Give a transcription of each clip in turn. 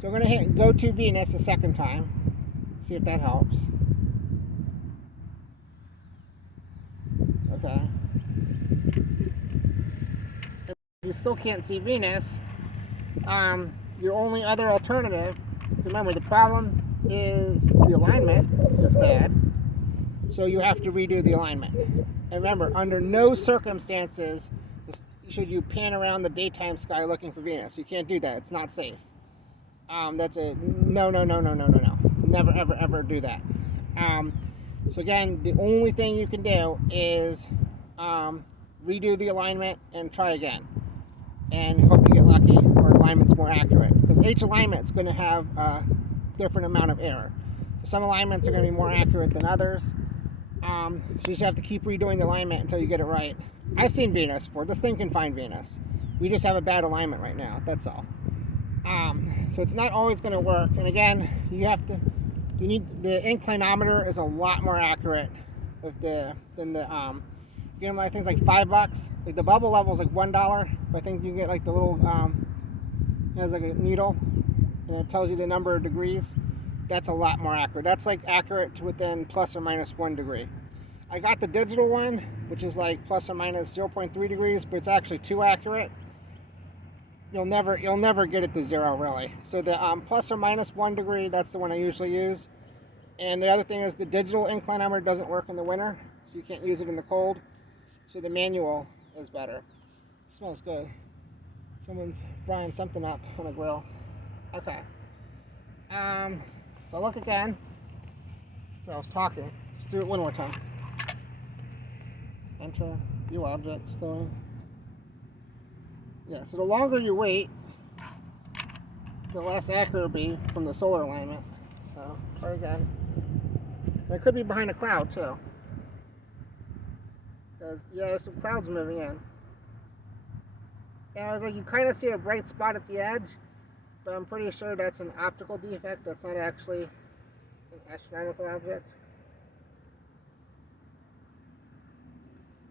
So I'm going to hit go to Venus a second time. See if that helps. Okay. If you still can't see Venus, your only other alternative, remember the problem is the alignment is bad, so you have to redo the alignment. And remember, under no circumstances should you pan around the daytime sky looking for Venus. You can't do that. It's not safe. That's a no. Never, ever, ever do that. So again, the only thing you can do is redo the alignment and try again. And hope you get lucky or alignment's more accurate. Because each alignment is going to have a different amount of error. So some alignments are going to be more accurate than others. So you just have to keep redoing the alignment until you get it right. I've seen Venus before. This thing can find Venus. We just have a bad alignment right now. That's all. So it's not always going to work. And again, you need the inclinometer is a lot more accurate than the you get them like things like $5. Like the bubble level is like $1. But I think you can get like the little it has like a needle and it tells you the number of degrees. That's a lot more accurate. That's like accurate to within plus or minus 1 degree. I got the digital one, which is like plus or minus 0.3 degrees, but it's actually too accurate. You'll never get it to 0 really. So the plus or minus 1 degree, that's the one I usually use. And the other thing is the digital inclinometer doesn't work in the winter, so you can't use it in the cold. So the manual is better. It smells good. Someone's frying something up on a grill. Okay. So look again. So I was talking. Let's do it one more time. Enter view objects. Yeah, so the longer you wait, the less accurate it'll be from the solar alignment. So try again. And it could be behind a cloud too. Because yeah, there's some clouds moving in. And I was like, you kind of see a bright spot at the edge, but I'm pretty sure that's an optical defect. That's not actually an astronomical object.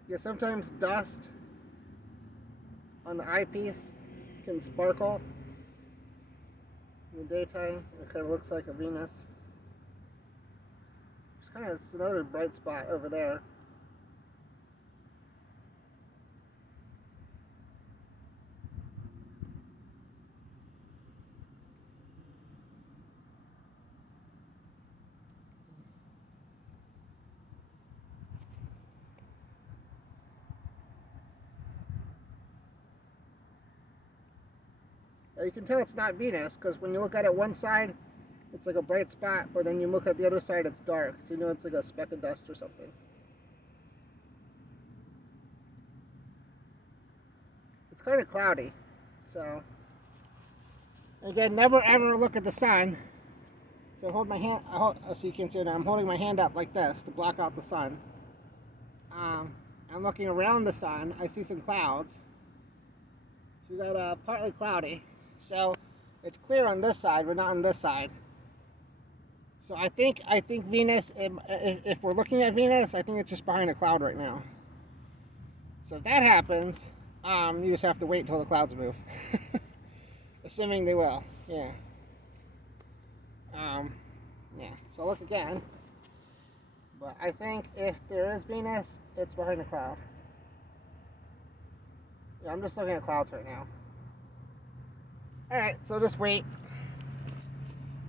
Yeah, sometimes dust on the eyepiece can sparkle in the daytime. It kind of looks like a Venus. There's kind of another bright spot over there. You can tell it's not Venus because when you look at it one side, it's like a bright spot, but then you look at the other side, it's dark. So you know it's like a speck of dust or something. It's kind of cloudy, so again, never ever look at the sun. So hold my hand. So you can see that I'm holding my hand up like this to block out the sun. I'm looking around the sun. I see some clouds. So we got partly cloudy. So it's clear on this side, but not on this side. So I think Venus, if we're looking at Venus, I think it's just behind a cloud right now. So if that happens, you just have to wait until the clouds move. Assuming they will, yeah. Yeah, so look again. But I think if there is Venus, it's behind a cloud. Yeah, I'm just looking at clouds right now. Alright, so just wait.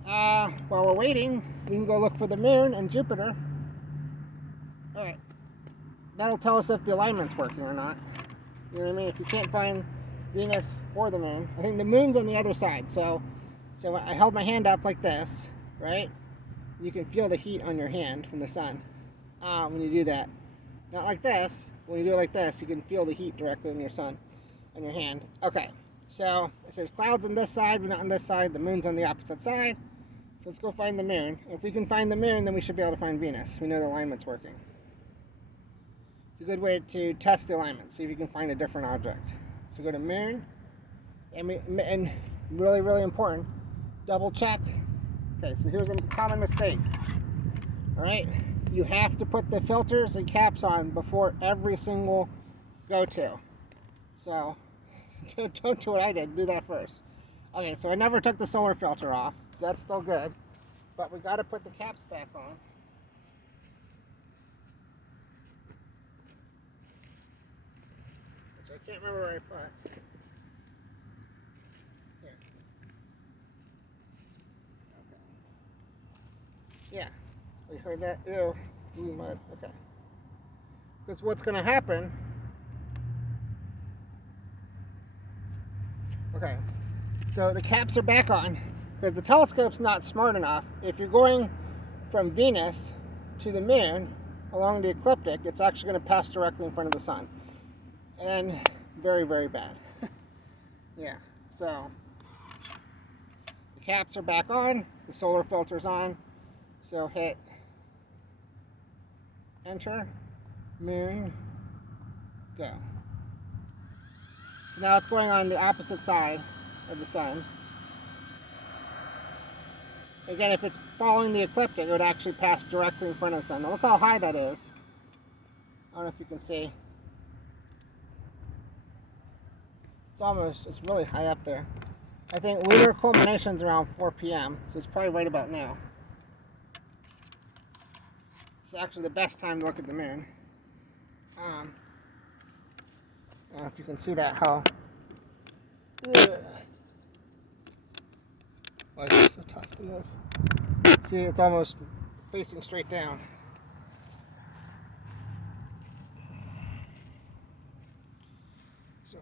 While we're waiting, we can go look for the moon and Jupiter. Alright. That'll tell us if the alignment's working or not. You know what I mean? If you can't find Venus or the moon. I think the moon's on the other side. So I held my hand up like this, right? You can feel the heat on your hand from the sun when you do that. Not like this. When you do it like this, you can feel the heat directly on your your hand. Okay. So it says clouds on this side, but not on this side. The moon's on the opposite side. So let's go find the moon. If we can find the moon, then we should be able to find Venus. We know the alignment's working. It's a good way to test the alignment, see if you can find a different object. So go to moon, and really, really important, double check. Okay, so here's a common mistake. All right, you have to put the filters and caps on before every single go-to. So don't do what I did. Do that first. Okay, so I never took the solar filter off, so that's still good. But we got to put the caps back on. Which I can't remember where I put. Here. Okay. Yeah, we heard that. Ew, blue mud. Okay. Because what's going to happen... Okay, so the caps are back on because the telescope's not smart enough. If you're going from Venus to the moon along the ecliptic, it's actually going to pass directly in front of the sun. And very, very bad. Yeah, so the caps are back on, the solar filter's on, so hit enter, moon, go. So now it's going on the opposite side of the sun. Again, if it's following the ecliptic, it would actually pass directly in front of the sun. Now look how high that is. I don't know if you can see. It's really high up there. I think lunar culmination's around 4 p.m., so it's probably right about now. It's actually the best time to look at the moon. I don't know if you can see that, how... Why is it so tough to move? See, it's almost facing straight down. So...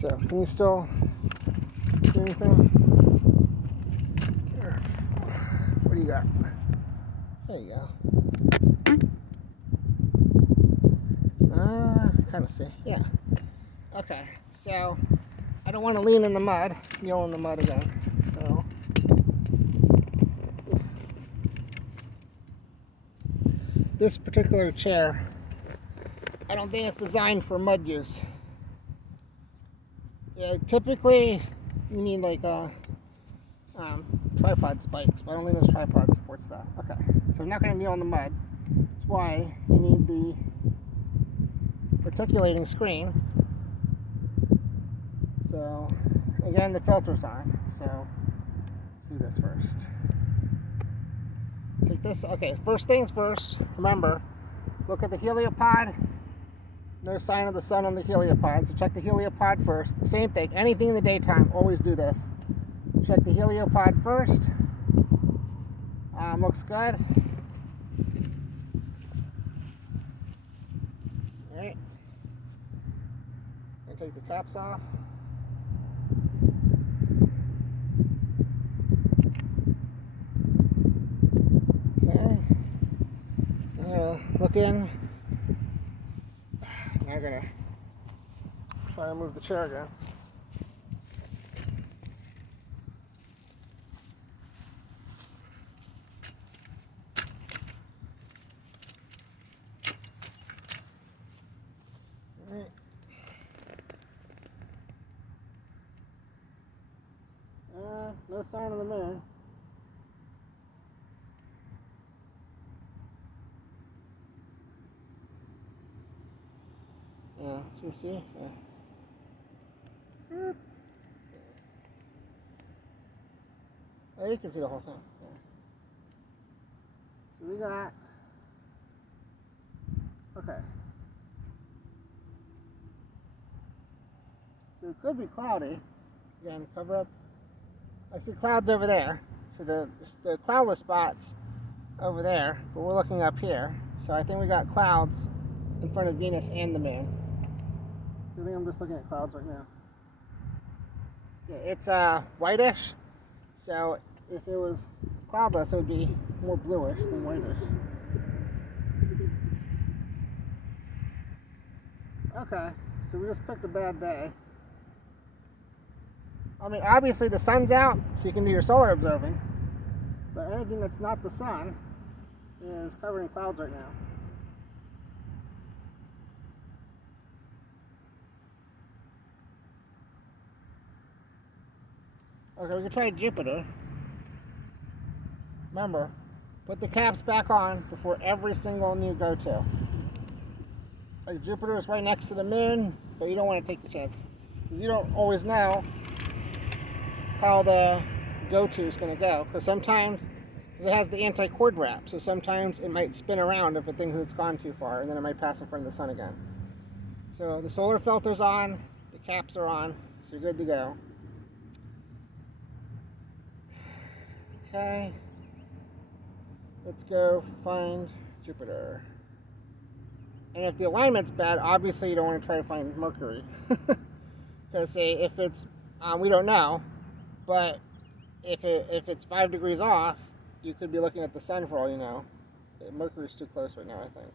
So, can you still see anything? Here. What do you got? There you go. Kind of see. Yeah. Okay, so I don't want to lean in the mud, kneel in the mud again. So, this particular chair, I don't think it's designed for mud use. Yeah, typically you need like tripod spikes, but I don't think this tripod supports that. Okay, so I'm not going to kneel in the mud. That's why you need the articulating screen. So again, the filter's on. So let's do this first. Take this. Okay, first things first. Remember, look at the heliopod. No sign of the sun on the heliopod, so check the heliopod first. The same thing, anything in the daytime, always do this. Check the heliopod first. Looks good. Alright. And take the caps off. Okay. Look in. I gotta try to move the chair again. All right. No sign of the moon. Yeah, can you see? Yeah. Oh, you can see the whole thing. Yeah. So we got... Okay. So it could be cloudy. Again, cover up. I see clouds over there. So the cloudless spots over there, but we're looking up here. So I think we got clouds in front of Venus and the moon. I think I'm just looking at clouds right now. Yeah, it's whitish, so if it was cloudless, it would be more bluish than whitish. Okay, so we just picked a bad day. I mean, obviously the sun's out, so you can do your solar observing, but anything that's not the sun is covered in clouds right now. Okay, we can try Jupiter. Remember, put the caps back on before every single new go-to. Like Jupiter is right next to the moon, but you don't want to take the chance. Because you don't always know how the go-to is going to go. Because sometimes, it has the anti-cord wrap, so sometimes it might spin around if it thinks it's gone too far, and then it might pass in front of the sun again. So the solar filter's on, the caps are on, so you're good to go. Okay. Let's go find Jupiter. And if the alignment's bad, obviously you don't want to try to find Mercury. Because say if it's, we don't know, but if it's 5 degrees off, you could be looking at the sun for all you know. Mercury's too close right now, I think.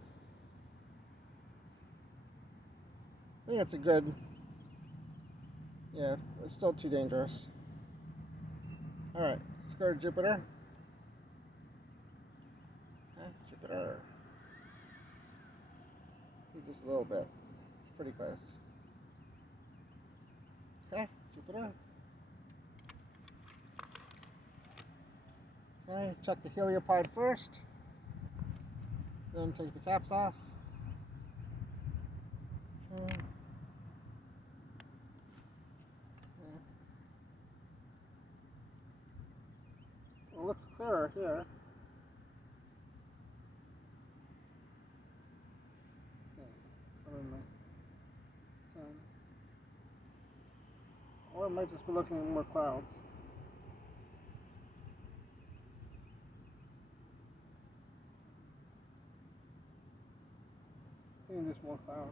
I think it's a good, yeah, it's still too dangerous. Alright, let's go to Jupiter. Jupiter. Just a little bit. Pretty close. Okay, Jupiter. Okay, check the heliopod first. Then take the caps off. Okay. Well, it looks clearer here. Sun. Or it might just be looking at more clouds. And just more clouds.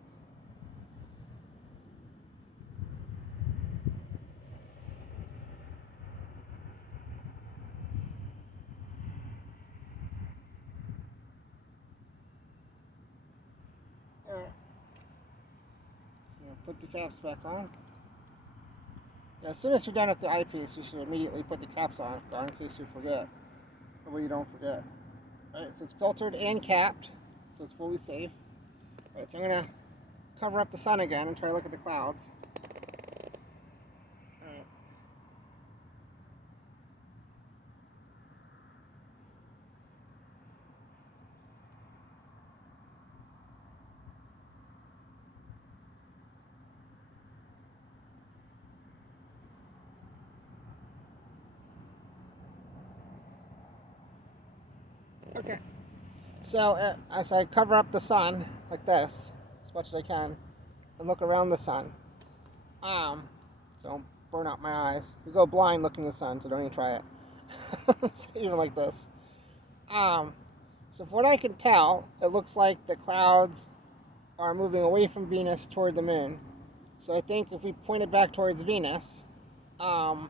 Alright. Put the caps back on. Yeah, as soon as you're done with the eyepiece, you should immediately put the caps on in case you forget. That way you don't forget. Alright, so it's filtered and capped, so it's fully safe. Alright, so I'm going to cover up the sun again and try to look at the clouds. Alright. Okay. So as I cover up the sun like this, as much as I can, and look around the sun, so don't burn out my eyes. You go blind looking at the sun, so don't even try it. Even like this. So from what I can tell, it looks like the clouds are moving away from Venus toward the moon. So I think if we point it back towards Venus, they'll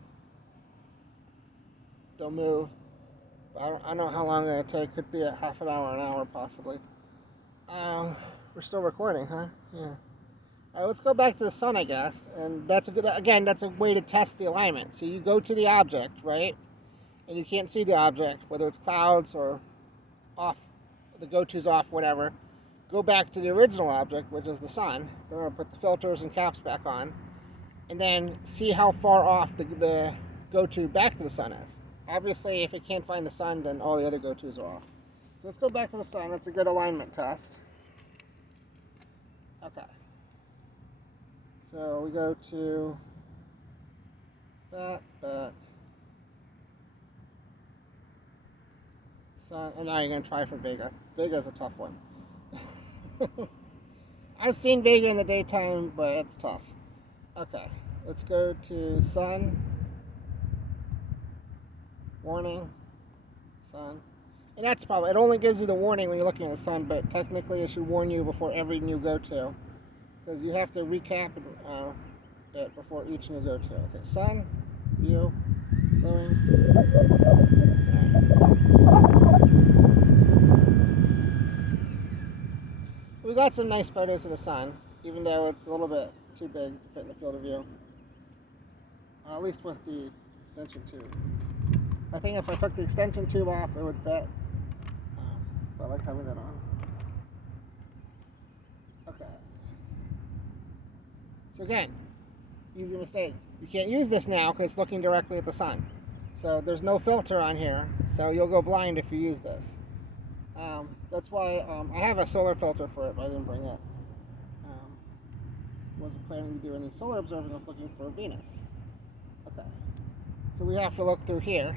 move. I don't know how long it's going to take. Could be a half an hour possibly. We're still recording, huh? Yeah. All right, let's go back to the sun, I guess. And that's a good, again, that's a way to test the alignment. So you go to the object, right? And you can't see the object, whether it's clouds or off, the go-to's off, whatever. Go back to the original object, which is the sun. We're going to put the filters and caps back on. And then see how far off the go-to back to the sun is. Obviously, if it can't find the sun, then all the other go-tos are off. So let's go back to the sun. That's a good alignment test. Okay. So we go to that, sun, and now you're going to try for Vega. Vega is a tough one. I've seen Vega in the daytime, but it's tough. Okay, let's go to sun. Warning, sun. And that's probably, it only gives you the warning when you're looking at the sun, but technically it should warn you before every new go-to. Because you have to recap it before each new go-to. Okay, sun, view, slowing. We got some nice photos of the sun, even though it's a little bit too big to fit in the field of view. At least with the extension tube. I think if I took the extension tube off, it would fit. But I like having it on. Okay. So again, easy mistake. You can't use this now because it's looking directly at the sun. So there's no filter on here, so you'll go blind if you use this. That's why I have a solar filter for it, but I didn't bring it. Wasn't planning to do any solar observing, I was looking for Venus. Okay, so we have to look through here.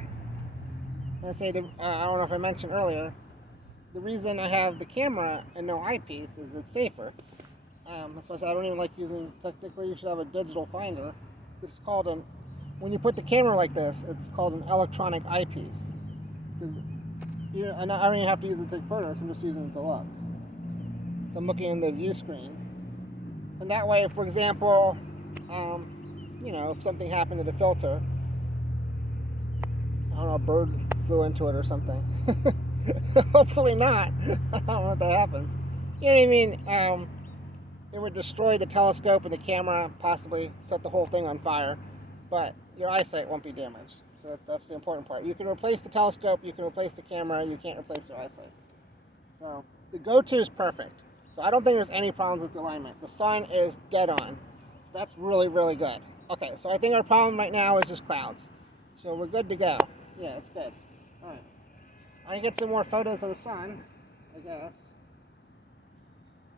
And I say, I don't know if I mentioned earlier, the reason I have the camera and no eyepiece is it's safer. That's why I said I don't even like using, technically you should have a digital finder. This is called when you put the camera like this, it's called an electronic eyepiece. Because I don't even have to use it to take photos, I'm just using it to look. So I'm looking in the view screen. And that way, for example, if something happened to the filter, I don't know, a bird flew into it or something. Hopefully not. I don't know if that happens. You know what I mean? It would destroy the telescope and the camera, possibly set the whole thing on fire, but your eyesight won't be damaged. So that's the important part. You can replace the telescope, you can replace the camera, you can't replace your eyesight. So the go-to is perfect. So I don't think there's any problems with the alignment. The sun is dead on. So that's really, really good. Okay, so I think our problem right now is just clouds. So we're good to go. Yeah, it's good. All right. I'm going to get some more photos of the sun, I guess.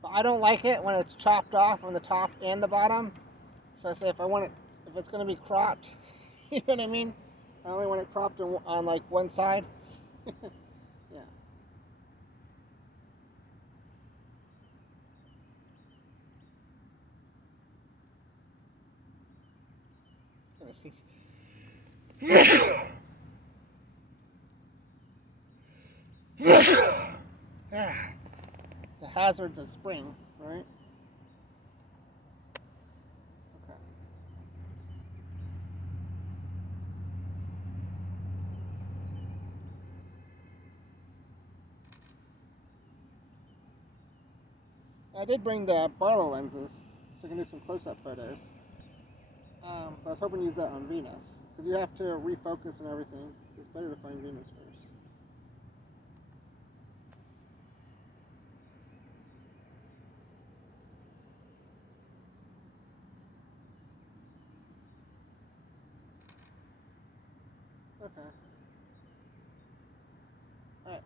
But I don't like it when it's chopped off on the top and the bottom. So I say if it's going to be cropped, you know what I mean? I only want it cropped on like one side. Yeah. The hazards of spring, right? Okay. I did bring the Barlow lenses, so I can do some close-up photos. But I was hoping to use that on Venus, because you have to refocus and everything, so it's better to find Venus first. Okay. Alright.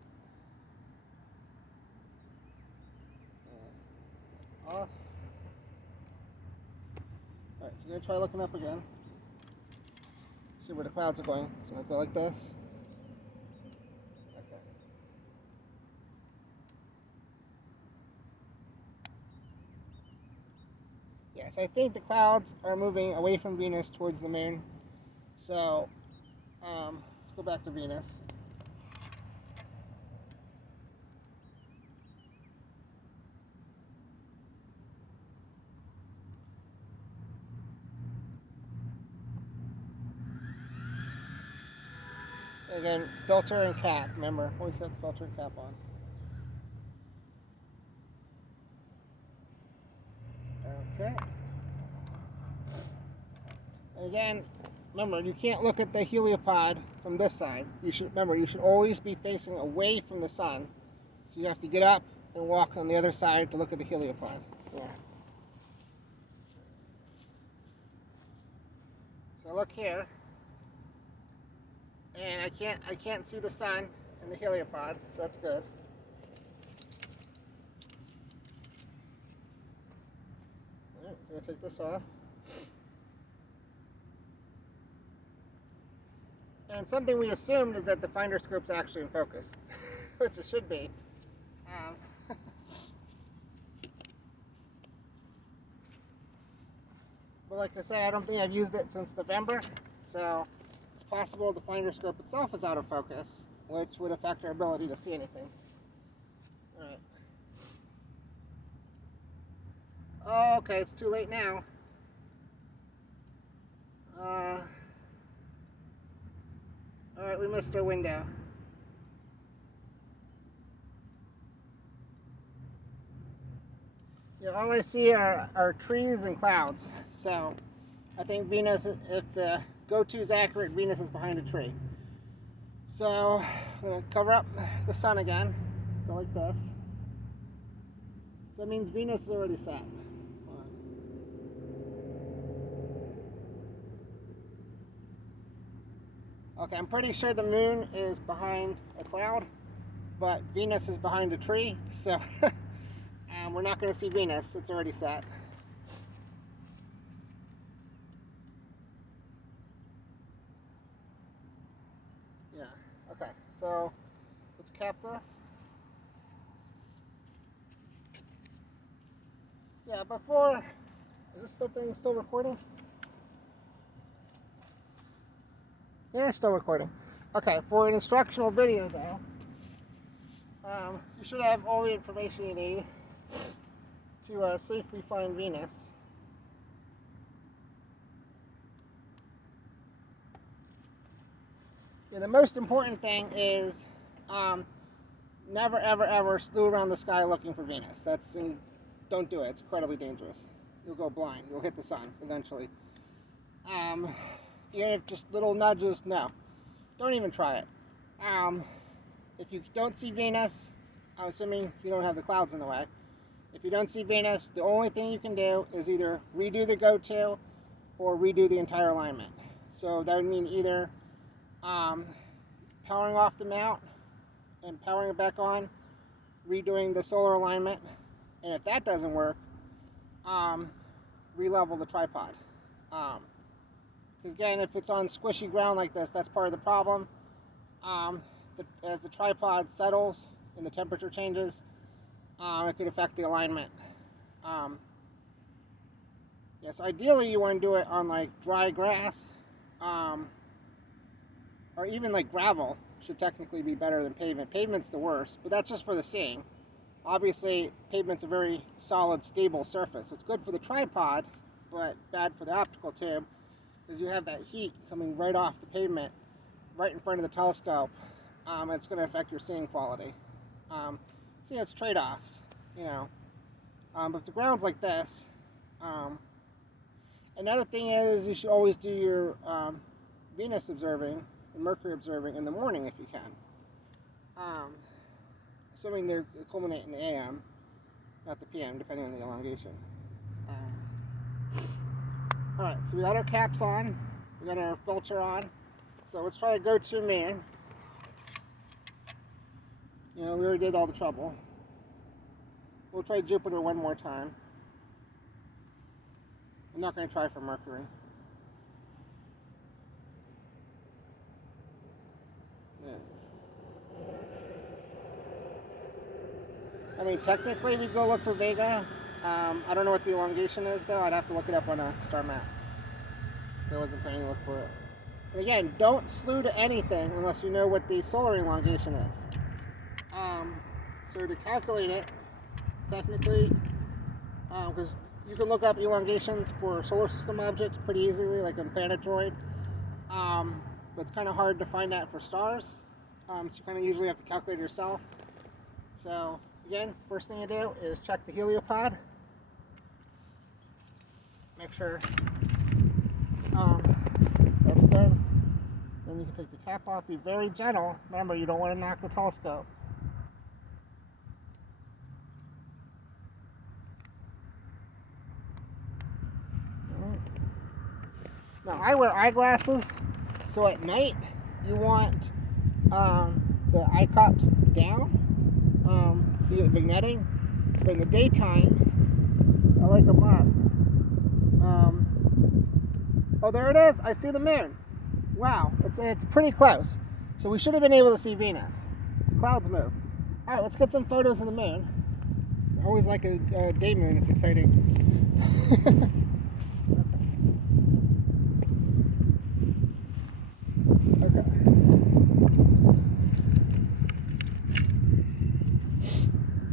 Off. Alright, so I'm going to try looking up again. See where the clouds are going. So I'm going to go like this. Okay. Yes, I think the clouds are moving away from Venus towards the moon. So, let's go back to Venus. Again, filter and cap. Remember, always have the filter and cap on. Okay. And again, remember, you can't look at the heliopod from this side. You should always be facing away from the sun. So you have to get up and walk on the other side to look at the heliopod. Yeah. So look here. And I can't see the sun in the heliopod, so that's good. Alright, so I'm going to take this off. And something we assumed is that the finder scope's actually in focus, which it should be. But like I said, I don't think I've used it since November, so it's possible the finder scope itself is out of focus, which would affect our ability to see anything. Alright. Oh, okay, it's too late now. Alright, we missed our window. Yeah, all I see are trees and clouds. So I think Venus, if the go-to is accurate, Venus is behind a tree. So I'm going to cover up the sun again. Go like this. So that means Venus is already set. Okay, I'm pretty sure the moon is behind a cloud, but Venus is behind a tree, so we're not going to see Venus. It's already set. Yeah, okay, so let's cap this. Yeah, before, is this thing still recording? Yeah, it's still recording. Okay, for an instructional video though, you should have all the information you need to safely find Venus. Yeah, the most important thing is never ever ever slew around the sky looking for Venus. Don't do it. It's incredibly dangerous. You'll go blind. You'll hit the sun eventually. Even if just little nudges, no. Don't even try it. If you don't see Venus, I'm assuming you don't have the clouds in the way. If you don't see Venus, the only thing you can do is either redo the go-to or redo the entire alignment. So that would mean either powering off the mount and powering it back on, redoing the solar alignment, and if that doesn't work, re-level the tripod. Because again, if it's on squishy ground like this, that's part of the problem. As the tripod settles and the temperature changes, it could affect the alignment. Yeah, so ideally you want to do it on like dry grass, or even like gravel should technically be better than pavement. Pavement's the worst, but that's just for the seeing. Obviously, pavement's a very solid, stable surface. It's good for the tripod, but bad for the optical tube, because you have that heat coming right off the pavement, right in front of the telescope. It's going to affect your seeing quality. See, it's trade-offs, you know. But if the ground's like this, another thing is you should always do your Venus observing and Mercury observing in the morning if you can. Assuming they're culminate in the AM, not the PM, depending on the elongation. Alright, so we got our caps on, we got our filter on, so let's try to go to man. You know, we already did all the trouble. We'll try Jupiter one more time. I'm not going to try for Mercury. Yeah. I mean, technically we go look for Vega. I don't know what the elongation is though. I'd have to look it up on a star map. I wasn't planning to look for it. And again, don't slew to anything unless you know what the solar elongation is. So to calculate it, technically, because you can look up elongations for solar system objects pretty easily, like on Planetoid. But it's kind of hard to find that for stars. So you kind of usually have to calculate it yourself. So again, first thing you do is check the heliopod. Make sure that's good. Then you can take the cap off. Be very gentle. Remember, you don't want to knock the telescope. Now I wear eyeglasses, so at night you want the eye cups down, so you get vignetting. But in the daytime, I like them up. Oh, there it is! I see the moon. Wow, it's pretty close. So we should have been able to see Venus. The clouds move. All right, let's get some photos of the moon. I always like a day moon. It's exciting.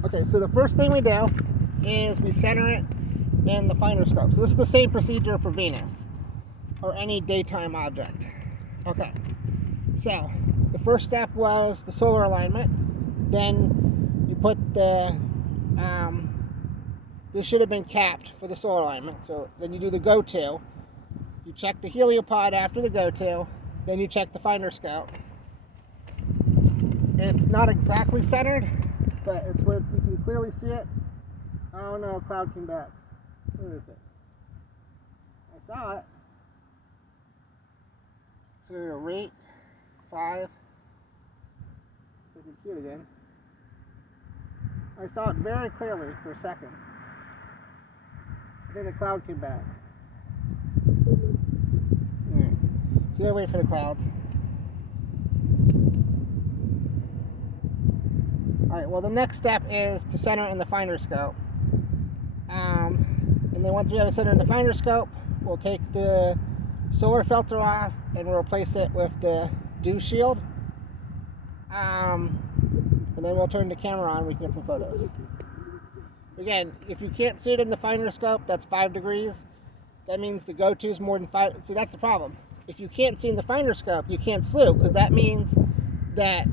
Okay, so the first thing we do is we center it in the finder scope. So this is the same procedure for Venus or any daytime object. Okay, so the first step was the solar alignment. Then you put this should have been capped for the solar alignment. So then you do the go-to. You check the heliopod after the go-to. Then you check the finder scope. It's not exactly centered, but it's where you can clearly see it. Oh no, a cloud came back. Where is it? I saw it. So we're going to rate. 5. I can see it again. I saw it very clearly for a second. Then a cloud came back. Alright. So you gotta wait for the clouds. Alright, well the next step is to center in the finder scope. And then once we have it centered in the finder scope, we'll take the solar filter off and we'll replace it with the dew shield. And then we'll turn the camera on and we can get some photos. Again, if you can't see it in the finder scope, that's 5 degrees. That means the go-to is more than 5. See, that's the problem. If you can't see in the finder scope, you can't slew, because that means that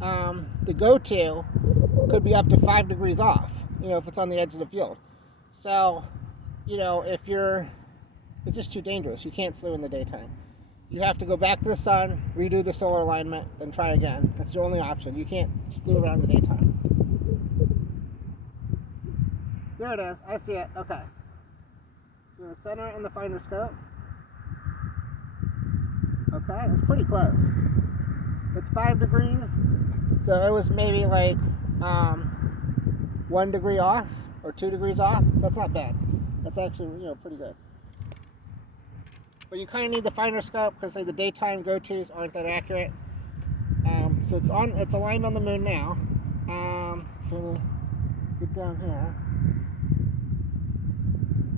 the go-to could be up to 5 degrees off, you know, if it's on the edge of the field. So, you know, it's just too dangerous. You can't slew in the daytime. You have to go back to the sun, redo the solar alignment, then try again. That's the only option. You can't slew around in the daytime. There it is. I see it. Okay. So we're going to center it in the finder scope. Okay, it's pretty close. It's 5 degrees, so it was maybe like 1 degree off or 2 degrees off. So that's not bad. That's actually, you know, pretty good. But you kind of need the finder scope because like the daytime go-tos aren't that accurate. So it's aligned on the moon now. So we'll get down here.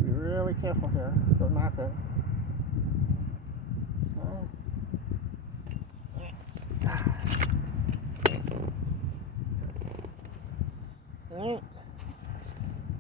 Be really careful here. Don't knock it. Okay. Alright.